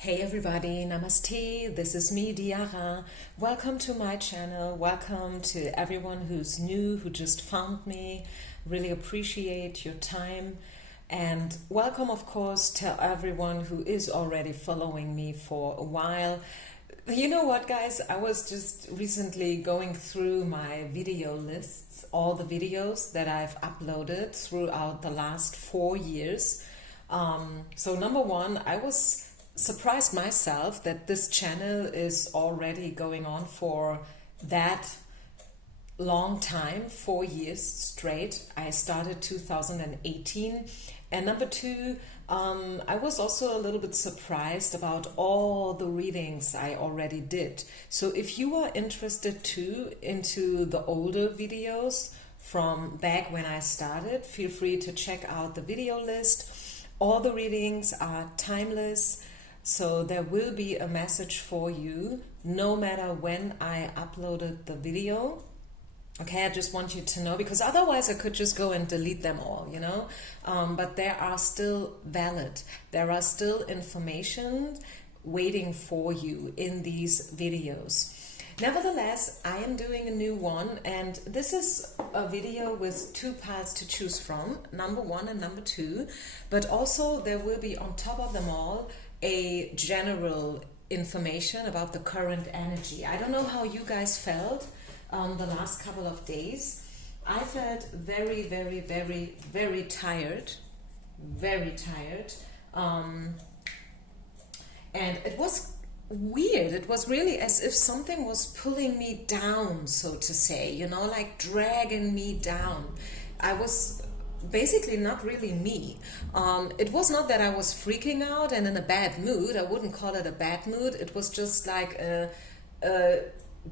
Hey everybody, namaste, this is me, Diara. Welcome to my channel, welcome to everyone who's new, who just found me. Really appreciate your time. And welcome, of course, to everyone who is already following me for a while. You know what, guys? I was just recently going through my video lists, all the videos that I've uploaded throughout the last 4 years. So number one, I was surprised myself that this channel is already going on for that long time, 4 years straight. I started 2018. And number two, I was also a little bit surprised about all the readings I already did. So if you are interested too into the older videos from back when I started, feel free to check out the video list. All the readings are timeless, so there will be a message for you no matter when I uploaded the video. Okay, I just want you to know, because otherwise I could just go and delete them all, you know. But they are still valid. There are still information waiting for you in these videos. Nevertheless, I am doing a new one, and this is a video with 2 parts to choose from, number 1 and number 2, but also there will be on top of them all a general information about the current energy. I don't know how you guys felt the last couple of days. I felt very, very, very, very tired, and it was weird. It was really as if something was pulling me down, so to say, you know, like dragging me down. I was basically not really me. It was not that I was freaking out and in a bad mood. I wouldn't call it a bad mood. It was just like a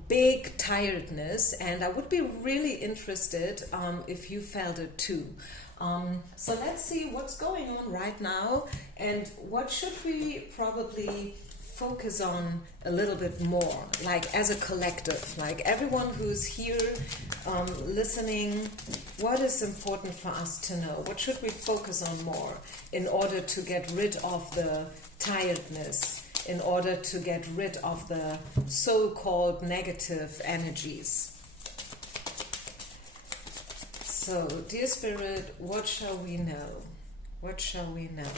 big tiredness, and I would be really interested if you felt it too. So let's see what's going on right now, and what should we probably focus on a little bit more, like as a collective, like everyone who's here listening. What is important for us to know? What should we focus on more in order to get rid of the tiredness, in order to get rid of the so-called negative energies? So, dear Spirit, what shall we know? What shall we know?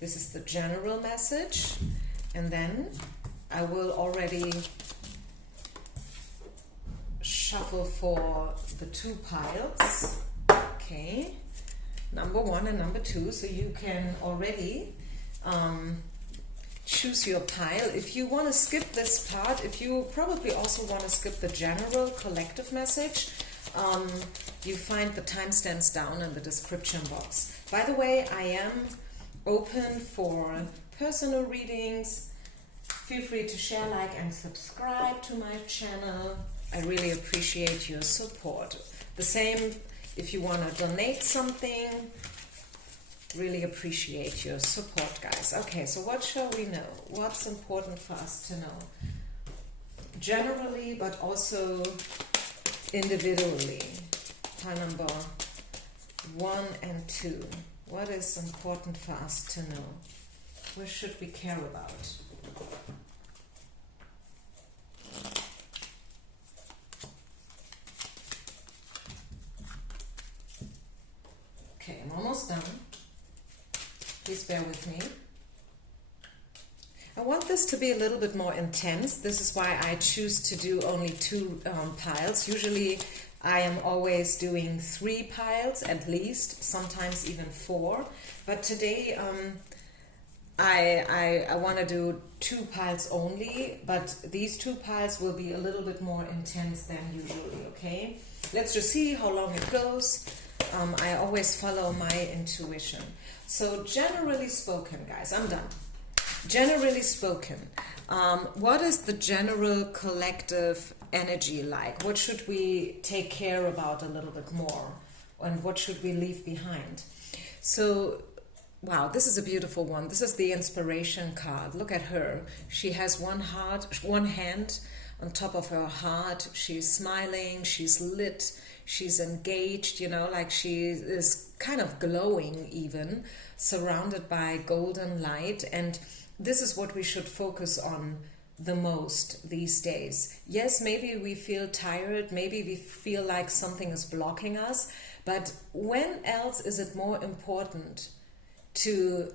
This is the general message. And then I will already shuffle for the 2 piles. Okay, number 1 and number 2. So you can already choose your pile. If you want to skip this part, if you probably also want to skip the general collective message, you find the timestamps down in the description box. By the way, I am open for personal readings. Feel free to share, like, and subscribe to my channel. I really appreciate your support. The same if you want to donate something. Really appreciate your support, guys. Okay, so what shall we know? What's important for us to know? Generally, but also individually. Pile number 1 and 2. What is important for us to know? What should we care about? Okay, I'm almost done. Please bear with me. I want this to be a little bit more intense. This is why I choose to do only 2 piles. Usually I am always doing 3 piles at least, sometimes even 4. But today I want to do 2 piles only, but these 2 piles will be a little bit more intense than usually, okay? Let's just see how long it goes. I always follow my intuition. So generally spoken, guys, I'm done. Generally spoken, what is the general collective energy like? What should we take care about a little bit more? And what should we leave behind? So, wow, this is a beautiful one. This is the inspiration card. Look at her. She has one hand on top of her heart. She's smiling, she's lit, she's engaged, you know, like she is kind of glowing even, surrounded by golden light. And this is what we should focus on the most these days. Yes, maybe we feel tired, maybe we feel like something is blocking us, but when else is it more important to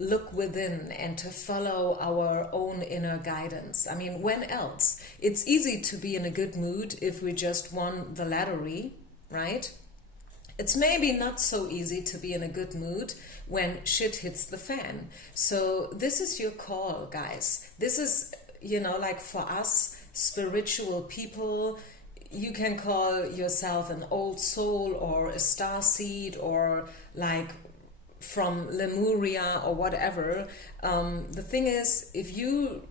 look within and to follow our own inner guidance? I mean, when else? It's easy to be in a good mood if we just won the lottery, right? It's maybe not so easy to be in a good mood when shit hits the fan. So this is your call, guys. This is, like for us spiritual people, you can call yourself an old soul or a star seed or like from Lemuria or whatever. The thing is, if you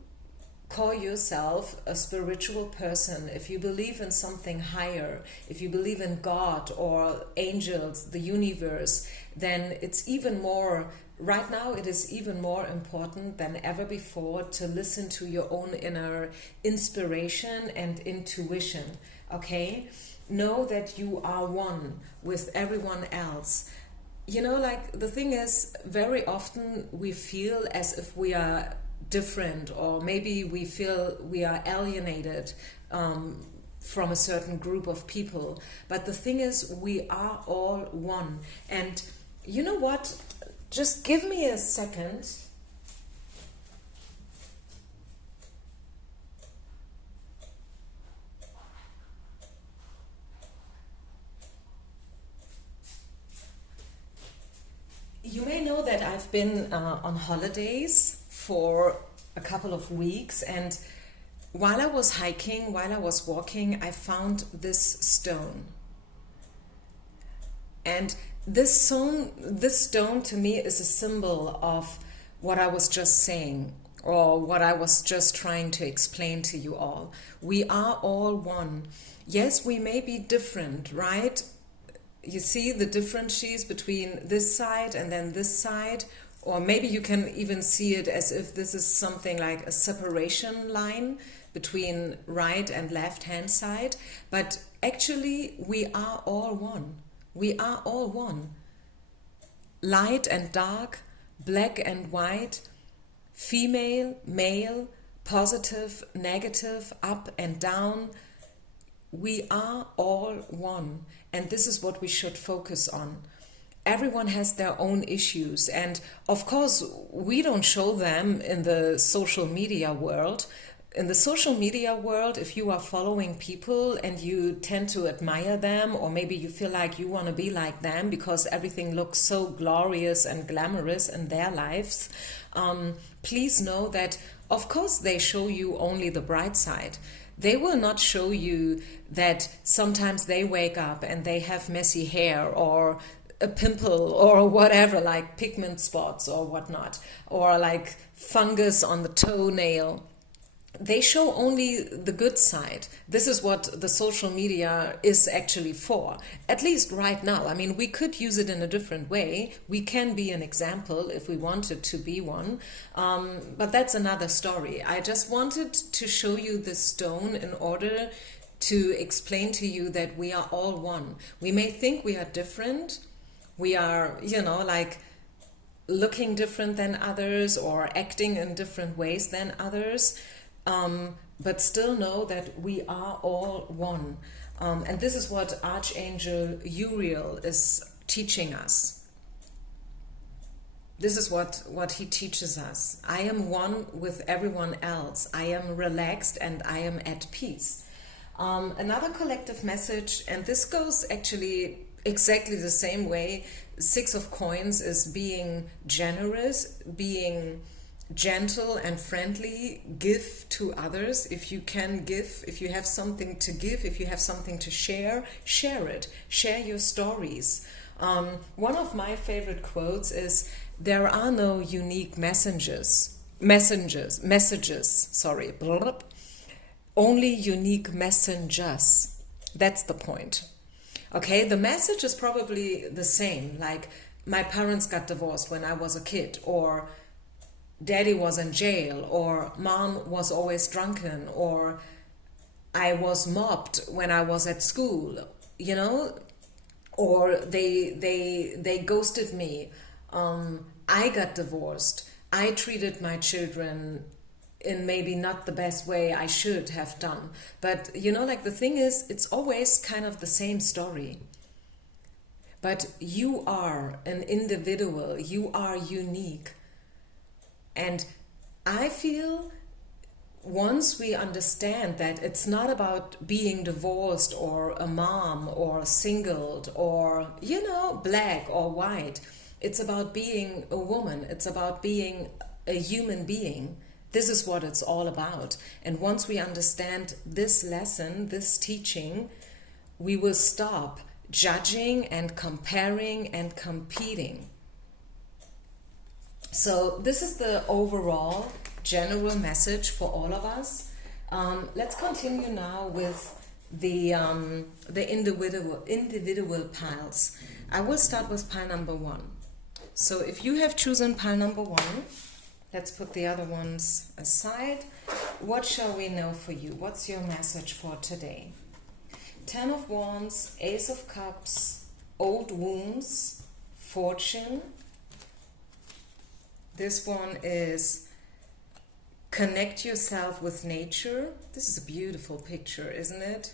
call yourself a spiritual person, if you believe in something higher, if you believe in God or angels, the universe, then it's even more, right now it is even more important than ever before to listen to your own inner inspiration and intuition, okay? Know that you are one with everyone else. Like the thing is, very often we feel as if we are different, or maybe we feel we are alienated from a certain group of people. But the thing is, we are all one. And you know what? Just give me a second. You may know that I've been on holidays for a couple of weeks, and while I was hiking, while I was walking, I found this stone. And this stone to me is a symbol of what I was just saying, or what I was just trying to explain to you all. We are all one. Yes, we may be different, right? You see the differences between this side and then this side, or maybe you can even see it as if this is something like a separation line between right and left hand side. But actually, we are all one. We are all one. Light and dark, black and white, female, male, positive, negative, up and down. We are all one. And this is what we should focus on. Everyone has their own issues, and of course we don't show them in the social media world. In the social media world, if you are following people and you tend to admire them, or maybe you feel like you want to be like them because everything looks so glorious and glamorous in their lives, please know that of course they show you only the bright side. They will not show you that sometimes they wake up and they have messy hair or a pimple or whatever, like pigment spots or whatnot, or like fungus on the toenail. They show only the good side. This is what the social media is actually for, at least right now. I mean, we could use it in a different way. We can be an example if we wanted to be one, but that's another story. I just wanted to show you this stone in order to explain to you that we are all one. We may think we are different. We are, like looking different than others or acting in different ways than others, but still know that we are all one. And this is what Archangel Uriel is teaching us. This is what he teaches us. I am one with everyone else. I am relaxed and I am at peace. Another collective message, and this goes actually exactly the same way. Six of Coins is being generous, being gentle and friendly. Give to others. If you can give, if you have something to give, if you have something to share, share it. Share your stories. One of my favorite quotes is, there are no unique messages, sorry, only unique messengers. That's the point. Okay, the message is probably the same, like my parents got divorced when I was a kid, or daddy was in jail, or mom was always drunken, or I was mobbed when I was at school, or they ghosted me. I got divorced. I treated my children in maybe not the best way I should have done. But like the thing is, it's always kind of the same story. But you are an individual, you are unique. And I feel once we understand that it's not about being divorced or a mom or singled or, black or white. It's about being a woman. It's about being a human being. This is what it's all about. And once we understand this lesson, this teaching, we will stop judging and comparing and competing. So this is the overall general message for all of us. Let's continue now with the individual piles. I will start with pile number 1. So if you have chosen pile number 1, let's put the other ones aside. What shall we know for you? What's your message for today? 10 of Wands, Ace of Cups, Old Wounds, Fortune. This one is connect yourself with nature. This is a beautiful picture, isn't it?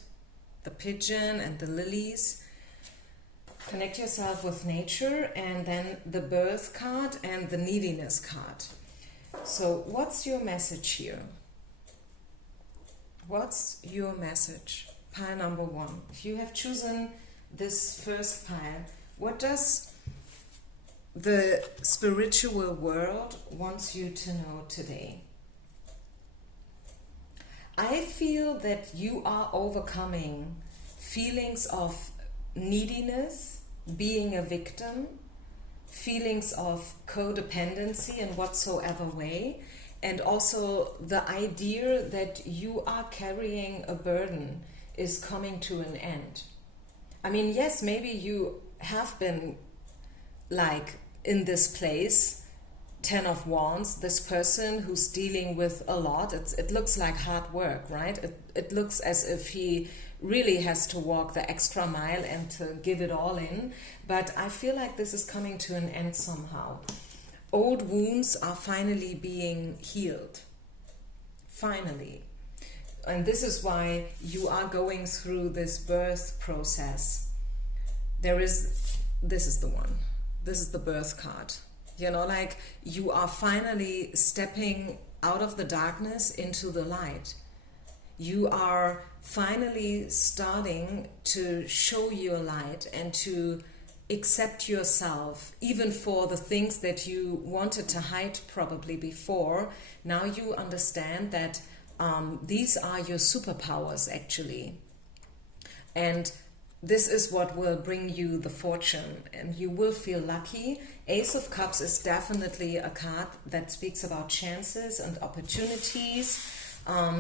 The pigeon and the lilies. Connect yourself with nature, and then the birth card and the neediness card. So what's your message here? What's your message? Pile number 1. If you have chosen this first pile, what does the spiritual world wants you to know today? I feel that you are overcoming feelings of neediness, being a victim, feelings of codependency in whatsoever way, and also the idea that you are carrying a burden is coming to an end. I mean, yes, maybe you have been like in this place, 10 of Wands, this person who's dealing with a lot. It looks like hard work, right? It looks as if he really has to walk the extra mile and to give it all in. But I feel like this is coming to an end somehow. Old wounds are finally being healed. Finally. And this is why you are going through this birth process. This is the one. This is the birth card. Like you are finally stepping out of the darkness into the light. You are finally starting to show your light and to accept yourself, even for the things that you wanted to hide probably before. Now you understand that these are your superpowers actually. And this is what will bring you the fortune, and you will feel lucky. Ace of Cups is definitely a card that speaks about chances and opportunities.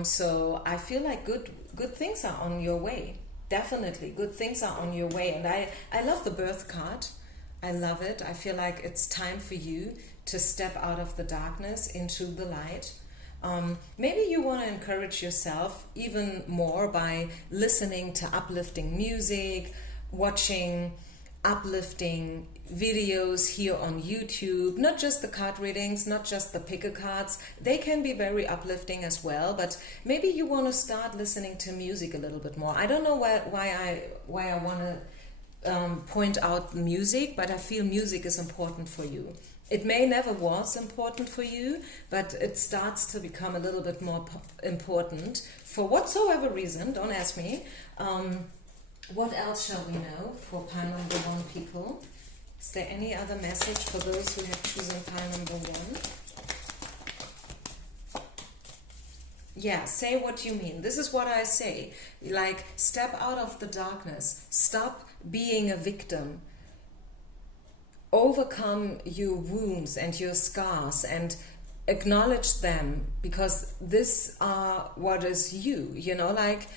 So I feel like good things are on your way. Definitely, good things are on your way. And I love the birth card. I love it. I feel like it's time for you to step out of the darkness into the light. Maybe you want to encourage yourself even more by listening to uplifting music, watching uplifting videos here on YouTube, not just the card readings, not just the picker cards. They can be very uplifting as well, but maybe you want to start listening to music a little bit more. I don't know why I want to point out music, but I feel music is important for you. It may never was important for you, but it starts to become a little bit more important for whatsoever reason. Don't ask me. What else shall we know for pile number 1 people? Is there any other message for those who have chosen pile number 1? Yeah, say what you mean. This is what I say. Like, step out of the darkness. Stop being a victim. Overcome your wounds and your scars and acknowledge them, because this are what is you. Like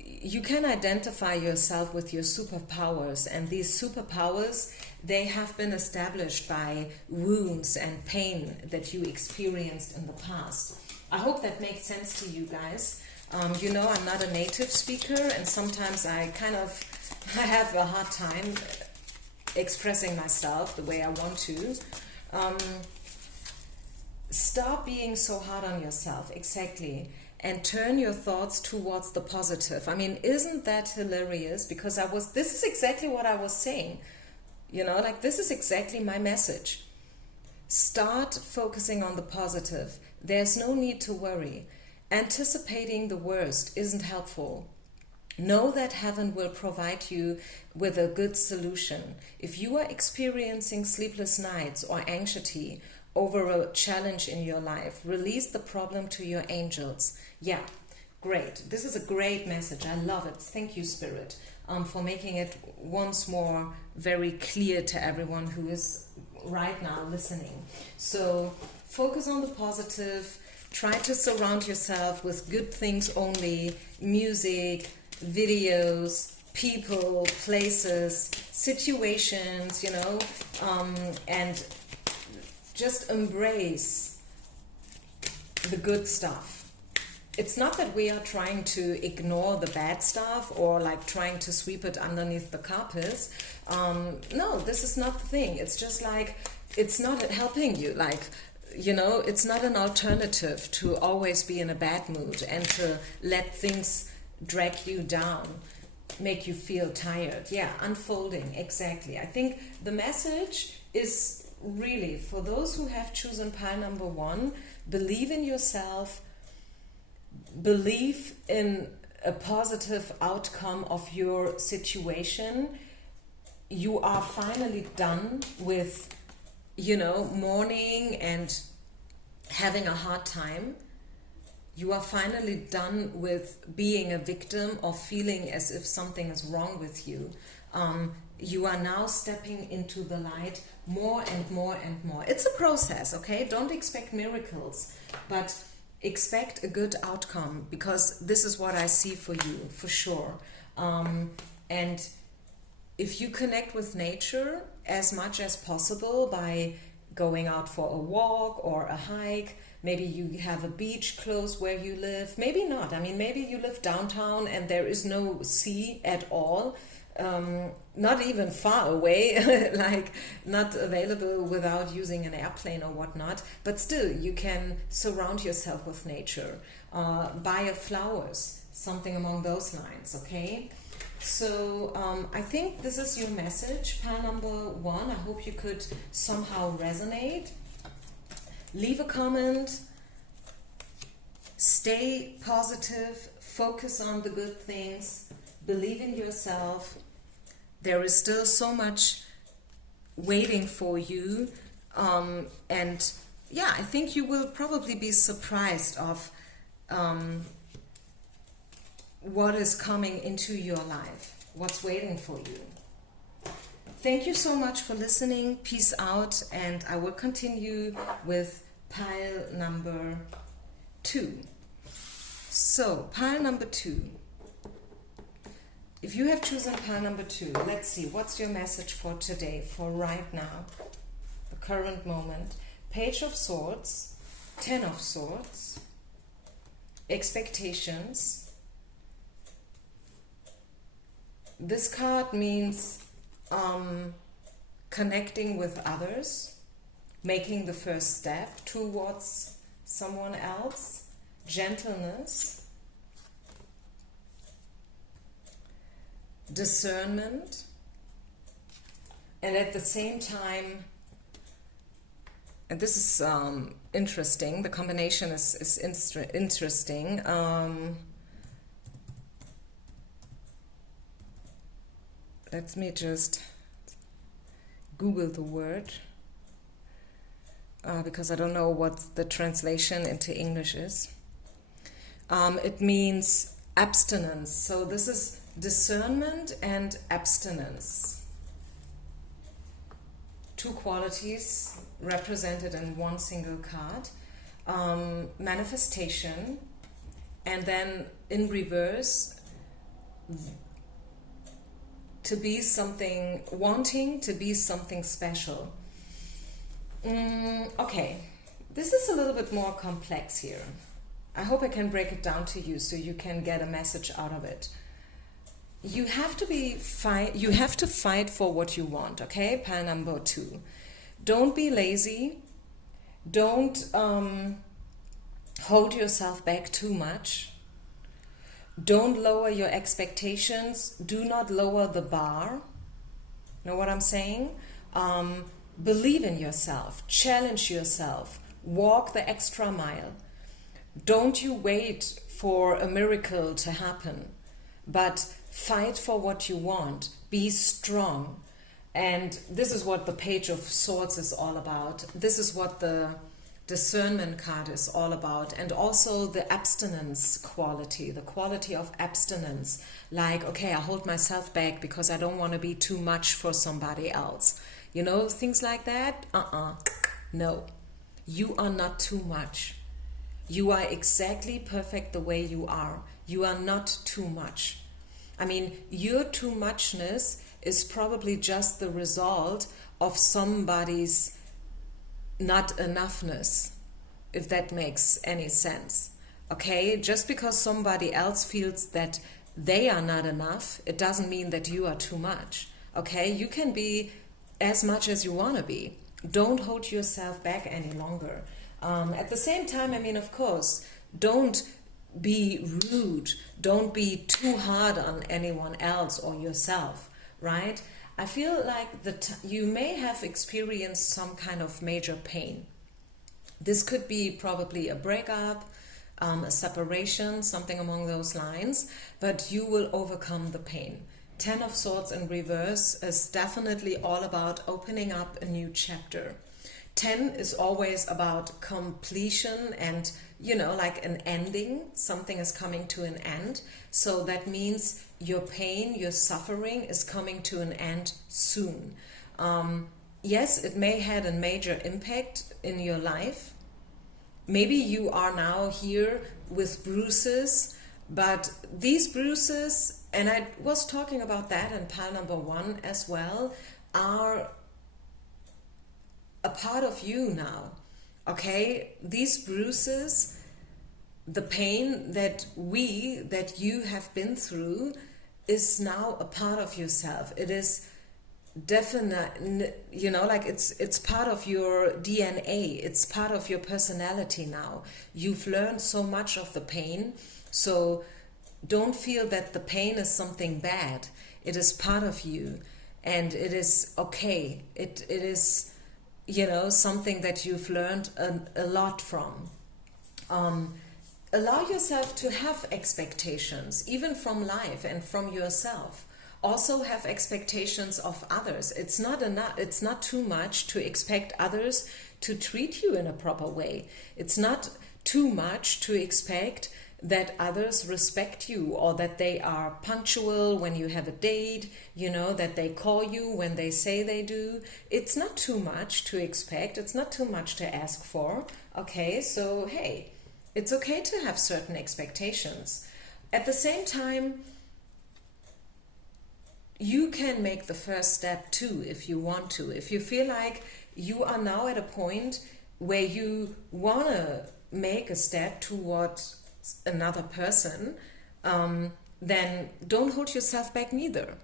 you can identify yourself with your superpowers, and these superpowers, they have been established by wounds and pain that you experienced in the past. I hope that makes sense to you guys. I'm not a native speaker, and sometimes I have a hard time expressing myself the way I want to. Stop being so hard on yourself, exactly, and turn your thoughts towards the positive. I mean, isn't that hilarious? Because this is exactly what I was saying. You know, like, this is exactly my message. Start focusing on the positive. There's no need to worry. Anticipating the worst isn't helpful. Know that heaven will provide you with a good solution. If you are experiencing sleepless nights or anxiety over a challenge in your life, release the problem to your angels. Yeah, great. This is a great message. I love it. Thank you, Spirit, for making it once more very clear to everyone who is right now listening. So focus on the positive. Try to surround yourself with good things only. Music, videos, people, places, situations, you know, and just embrace the good stuff. It's not that we are trying to ignore the bad stuff or like trying to sweep it underneath the carpet. No, this is not the thing. It's just like, it's not helping you. Like, you know, it's not an alternative to always be in a bad mood and to let things drag you down, make you feel tired. Yeah, unfolding, exactly. I think the message is really for those who have chosen pile number 1, believe in yourself, believe in a positive outcome of your situation. You are finally done with, you know, mourning and having a hard time. You are finally done with being a victim or feeling as if something is wrong with you. You are now stepping into the light more and more and more. It's a process, okay? Don't expect miracles, but expect a good outcome, because this is what I see for you, for sure. And if you connect with nature as much as possible by going out for a walk or a hike, maybe you have a beach close where you live, maybe not. I mean, maybe you live downtown and there is no sea at all, not even far away, like not available without using an airplane or whatnot, but still you can surround yourself with nature, buy flowers, something along those lines, okay? So I think this is your message, pile number 1. I hope you could somehow resonate. Leave a comment, stay positive, focus on the good things, believe in yourself. There is still so much waiting for you, and yeah, I think you will probably be surprised of what is coming into your life, what's waiting for you. Thank you so much for listening. Peace out, and I will continue with pile number 2. So, pile number 2. If you have chosen pile number 2, let's see, what's your message for today, for right now, the current moment? Page of Swords, 10 of Swords, expectations. This card means connecting with others, making the first step towards someone else, gentleness, discernment, and at the same time, and this is interesting, the combination is interesting. Let me just Google the word, because I don't know what the translation into English is. It means abstinence. So this is discernment and abstinence. 2 qualities represented in one single card. Manifestation, and then in reverse, to be something, wanting to be something special. Okay, this is a little bit more complex here. I hope I can break it down to you so you can get a message out of it. You have to fight for what you want, okay? Pile number 2. Don't be lazy. Don't hold yourself back too much. Don't lower your expectations. Do not lower the bar. Know what I'm saying? Believe in yourself. Challenge yourself. Walk the extra mile. Don't you wait for a miracle to happen, but fight for what you want. Be strong. And this is what the Page of Swords is all about. This is what the discernment card is all about. And also the abstinence quality, the quality of abstinence. Like, okay, I hold myself back because I don't want to be too much for somebody else. You know, things like that. No, you are not too much. You are exactly perfect the way you are. You are not too much. I mean, your too muchness is probably just the result of somebody's not enoughness, if that makes any sense. Okay, just because somebody else feels that they are not enough, it doesn't mean that you are too much. Okay, you can be as much as you want to be. Don't hold yourself back any longer. At the same time, I mean, of course, don't be rude. Don't be too hard on anyone else or yourself, right? I feel like you may have experienced some kind of major pain. This could be probably a breakup, a separation, something along those lines, but you will overcome the pain. 10 of Swords in reverse is definitely all about opening up a new chapter. 10 is always about completion and, you know, like an ending. Something is coming to an end. So that means your pain, your suffering is coming to an end soon. Yes, it may have a major impact in your life. Maybe you are now here with bruises, but these bruises, and I was talking about that in pile number 1 as well, are a part of you now. Okay, these bruises, the pain that you have been through is now a part of yourself. It is definite, you know, like it's part of your DNA. It's part of your personality now. You've learned so much of the pain, so don't feel that the pain is something bad. It is part of you, and it is okay. It is, you know, something that you've learned a lot from. Allow yourself to have expectations, even from life and from yourself. Also have expectations of others. It's not enough. It's not too much to expect others to treat you in a proper way. It's not too much to expect that others respect you, or that they are punctual when you have a date, you know, that they call you when they say they do. It's not too much to expect. It's not too much to ask for. Okay, so hey, it's okay to have certain expectations. At the same time, you can make the first step too if you want to. If you feel like you are now at a point where you want to make a step towards another person, then don't hold yourself back neither.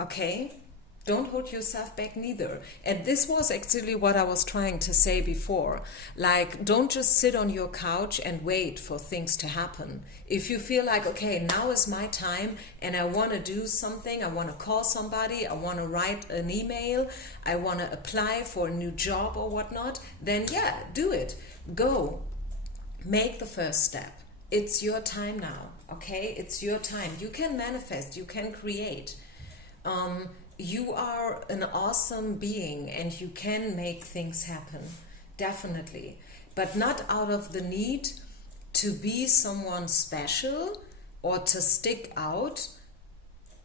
Okay? Don't hold yourself back neither. And this was actually what I was trying to say before. Like, don't just sit on your couch and wait for things to happen. If you feel like, okay, now is my time and I want to do something, I want to call somebody, I want to write an email, I want to apply for a new job or whatnot, then yeah, do it. Go. Make the first step. It's your time now, okay? It's your time. You can manifest, you can create. You are an awesome being and you can make things happen, definitely. But not out of the need to be someone special or to stick out,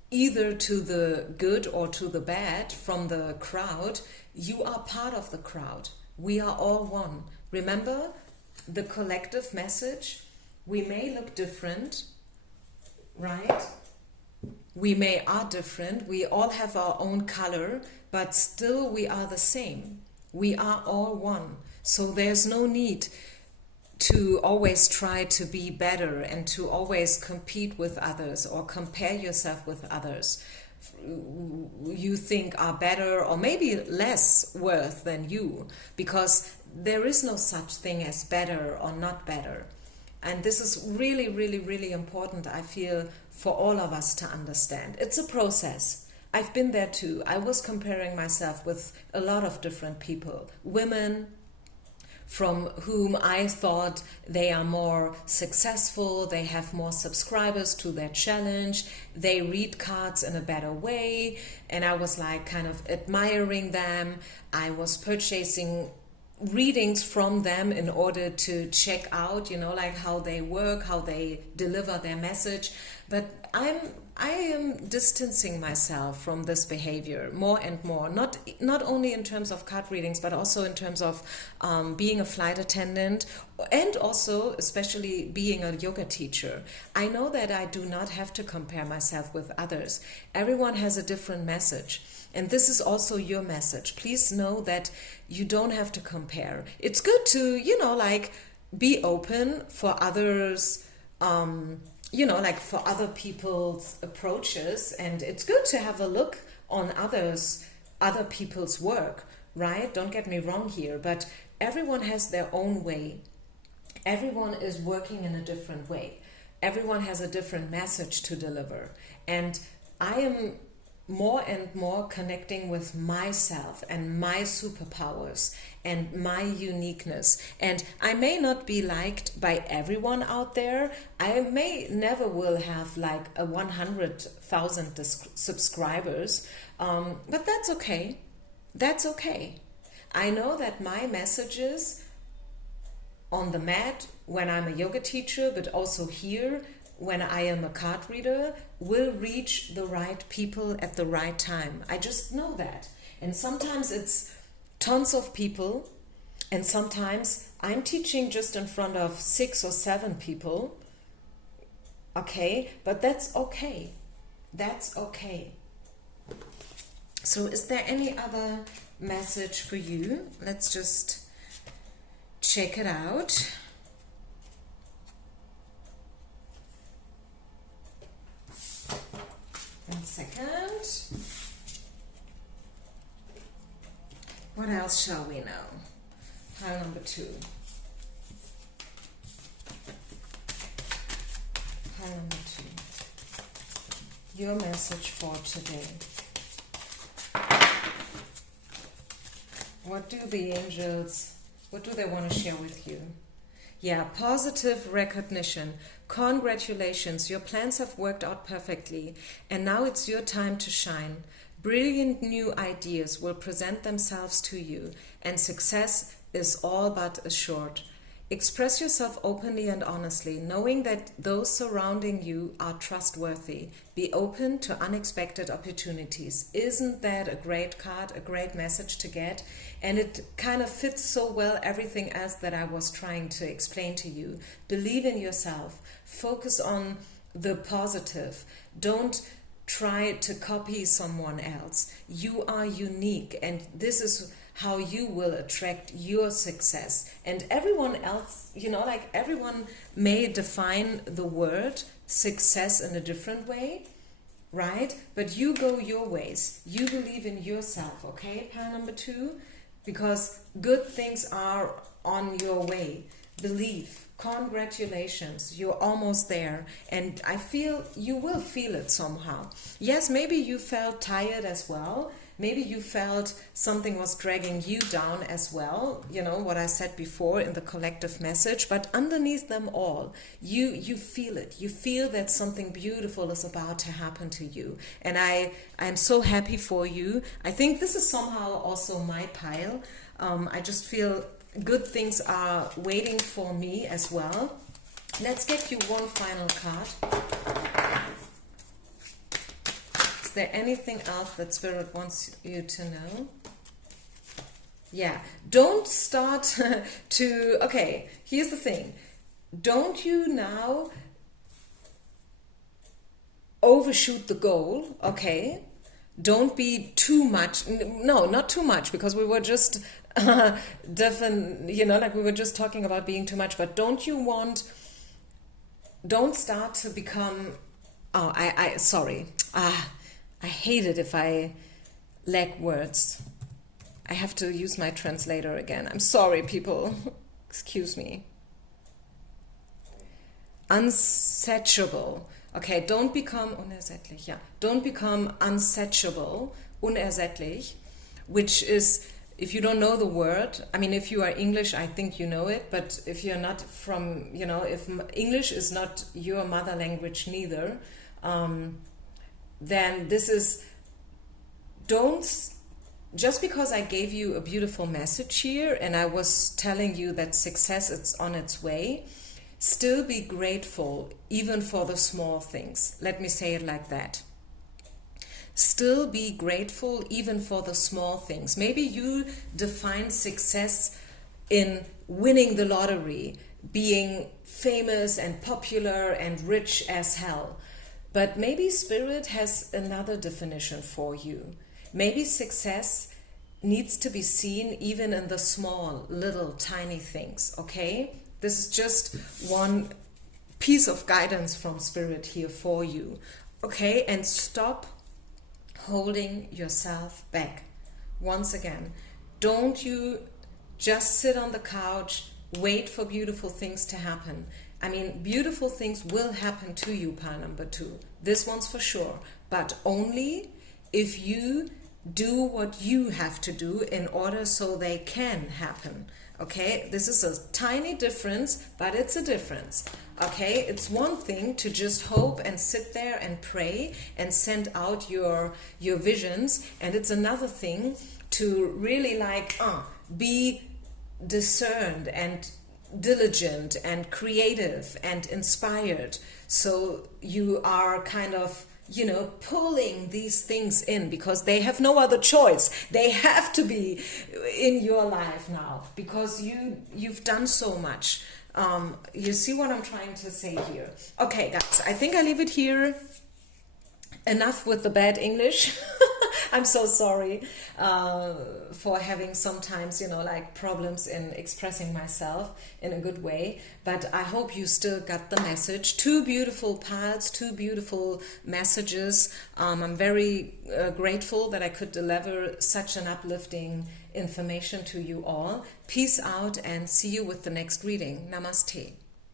either to the good or to the bad from the crowd. You are part of the crowd. We are all one. Remember the collective message? We may look different, right? We are different. We all have our own color, but still we are the same. We are all one. So there's no need to always try to be better and to always compete with others or compare yourself with others you think are better or maybe less worth than you, because there is no such thing as better or not better. And this is really, really, really important, I feel, for all of us to understand. It's a process. I've been there too. I was comparing myself with a lot of different people, women from whom I thought they are more successful, they have more subscribers to their challenge, they read cards in a better way, and I was like kind of admiring them. I was purchasing readings from them in order to check out, like how they work, how they deliver their message. But I am distancing myself from this behavior more and more, not only in terms of card readings, but also in terms of being a flight attendant, and also especially being a yoga teacher. I know that I do not have to compare myself with others. Everyone has a different message. And this is also your message. Please know that you don't have to compare. It's good to, like be open for others, like for other people's approaches. And it's good to have a look on other people's work, right? Don't get me wrong here, but everyone has their own way. Everyone is working in a different way. Everyone has a different message to deliver. And I am more and more connecting with myself and my superpowers and my uniqueness. And I may not be liked by everyone out there. I may never will have like a 100,000 subscribers, but that's okay. That's okay. I know that my messages on the mat, when I'm a yoga teacher, but also here, when I am a card reader, will reach the right people at the right time. I just know that. And sometimes it's tons of people, and sometimes I'm teaching just in front of 6 or 7 people. Okay, but that's okay. That's okay. So is there any other message for you? Let's just check it out. One second. What else shall we know? Pile number 2. Pile number 2. Your message for today. What do the angels, what do they want to share with you? Yeah, positive recognition. Congratulations, your plans have worked out perfectly, and now it's your time to shine. Brilliant new ideas will present themselves to you, and success is all but assured. Express yourself openly and honestly, knowing that those surrounding you are trustworthy. Be open to unexpected opportunities. Isn't that a great card, a great message to get? And it kind of fits so well everything else that I was trying to explain to you. Believe in yourself. Focus on the positive. Don't try to copy someone else. You are unique, and this is how you will attract your success. And everyone else, like everyone may define the word success in a different way, right? But you go your ways. You believe in yourself, okay? Pile number 2, because good things are on your way. Believe. Congratulations, you're almost there, and I feel you will feel it somehow. Yes, maybe you felt tired as well. Maybe you felt something was dragging you down as well, what I said before in the collective message, but underneath them all, you feel it. You feel that something beautiful is about to happen to you, and I'm so happy for you. I think this is somehow also my pile. I just feel good things are waiting for me as well. Let's get you one final card. Is there anything else that Spirit wants you to know? Yeah, don't start to... Okay, here's the thing. Don't you now overshoot the goal, okay? Don't be too much. No, not too much, because we were just... different, we were just talking about being too much, but don't start to become, sorry, I hate it if I lack words. I have to use my translator again. I'm sorry, people. Excuse me. Unsatiable. Okay, don't become unersättlich. Yeah, don't become unsatiable, unersättlich, which is, if you don't know the word, I mean, if you are English, I think you know it, but if you're not from, you know, if English is not your mother language neither, then this is, just because I gave you a beautiful message here and I was telling you that success is on its way, still be grateful even for the small things. Let me say it like that. Still be grateful even for the small things. Maybe you define success in winning the lottery, being famous and popular and rich as hell. But maybe Spirit has another definition for you. Maybe success needs to be seen even in the small, little, tiny things, okay? This is just one piece of guidance from Spirit here for you, okay? And stop holding yourself back. Once again, don't you just sit on the couch, wait for beautiful things to happen. I mean, beautiful things will happen to you, pile number 2. This one's for sure, but only if you do what you have to do in order so they can happen. Okay, this is a tiny difference, but it's a difference. Okay, it's one thing to just hope and sit there and pray and send out your visions, and it's another thing to really be discerned and diligent and creative and inspired. So you are kind of, you know, pulling these things in because they have no other choice. They have to be in your life now because you've done so much. You see what I'm trying to say here? Okay, guys, I think I leave it here. Enough with the bad English. I'm so sorry for having sometimes, you know, like problems in expressing myself in a good way. But I hope you still got the message. 2 beautiful parts, 2 beautiful messages. I'm very grateful that I could deliver such an uplifting information to you all. Peace out and see you with the next reading. Namaste.